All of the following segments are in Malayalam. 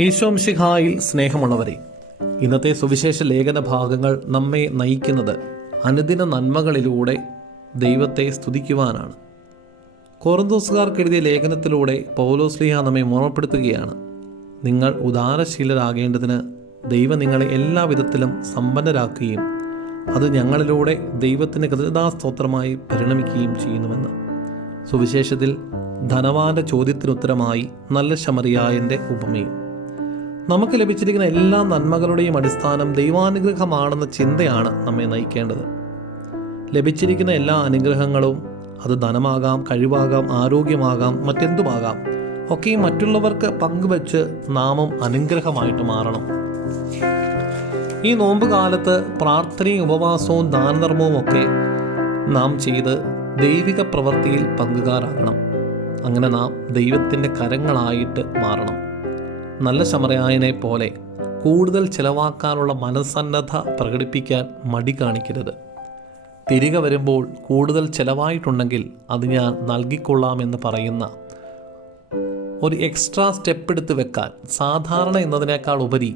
ഈശോ മിശിഹായിൽ സ്നേഹമുള്ളവരെ, ഇന്നത്തെ സുവിശേഷ ലേഖന ഭാഗങ്ങൾ നമ്മെ നയിക്കുന്നത് അനുദിന നന്മകളിലൂടെ ദൈവത്തെ സ്തുതിക്കുവാനാണ്. കൊറിന്തോസുകാർക്കെഴുതിയ ലേഖനത്തിലൂടെ പൗലോസ്ലീഹ നമ്മെ ഓർമ്മപ്പെടുത്തുകയാണ്. നിങ്ങൾ ഉദാരശീലരാകേണ്ടതിന് ദൈവം നിങ്ങളെ എല്ലാവിധത്തിലും സമ്പന്നരാക്കുകയും അത് ഞങ്ങളിലൂടെ ദൈവത്തിന് കൃതജ്ഞതാസ്തോത്രമായി പരിണമിക്കുകയും ചെയ്യുന്നുവെന്ന്. സുവിശേഷത്തിൽ ധനവാന്റെ ചോദ്യത്തിനുത്തരമായി നല്ല ശമറിയായൻ്റെ ഉപമയും. നമുക്ക് ലഭിച്ചിരിക്കുന്ന എല്ലാ നന്മകളുടെയും അടിസ്ഥാനം ദൈവാനുഗ്രഹമാണെന്ന ചിന്തയാണ് നമ്മെ നയിക്കേണ്ടത്. ലഭിച്ചിരിക്കുന്ന എല്ലാ അനുഗ്രഹങ്ങളും, അത് ധനമാകാം, കഴിവാകാം, ആരോഗ്യമാകാം, മറ്റെന്തുമാകാം, ഒക്കെ മറ്റുള്ളവർക്ക് പങ്കുവെച്ച് നാമും അനുഗ്രഹമായിട്ട് മാറണം. ഈ നോമ്പ് കാലത്ത് പ്രാർത്ഥനയും ഉപവാസവും ദാനധർമ്മവും ഒക്കെ നാം ചെയ്ത് ദൈവിക പ്രവൃത്തിയിൽ പങ്കുകാരാകണം. അങ്ങനെ നാം ദൈവത്തിൻ്റെ കരങ്ങളായിട്ട് മാറണം. നല്ല ശമറിയായനെ പോലെ കൂടുതൽ ചിലവാക്കാനുള്ള മനസ്സന്നദ്ധ പ്രകടിപ്പിക്കാൻ മടി കാണിക്കരുത്. തിരികെ വരുമ്പോൾ കൂടുതൽ ചിലവായിട്ടുണ്ടെങ്കിൽ അത് ഞാൻ നൽകിക്കൊള്ളാമെന്ന് പറയുന്ന ഒരു എക്സ്ട്രാ സ്റ്റെപ്പ് എടുത്ത് വെക്കാൻ, സാധാരണ എന്നതിനേക്കാൾ ഉപരി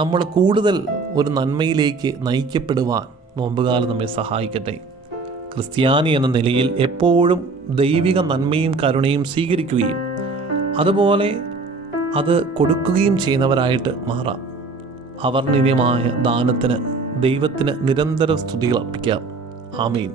നമ്മൾ കൂടുതൽ ഒരു നന്മയിലേക്ക് നയിക്കപ്പെടുവാൻ നോമ്പുകാലം നമ്മെ സഹായിക്കട്ടെ. ക്രിസ്ത്യാനി എന്ന നിലയിൽ എപ്പോഴും ദൈവിക നന്മയും കരുണയും സ്വീകരിക്കുകയും അതുപോലെ അത് കൊടുക്കുകയും ചെയ്യുന്നവരായിട്ട് മാറാം. അവർണ്ണനീയമായ ദാനത്തിന് ദൈവത്തിന് നിരന്തരം സ്തുതികൾ അർപ്പിക്കാം. ആമേൻ.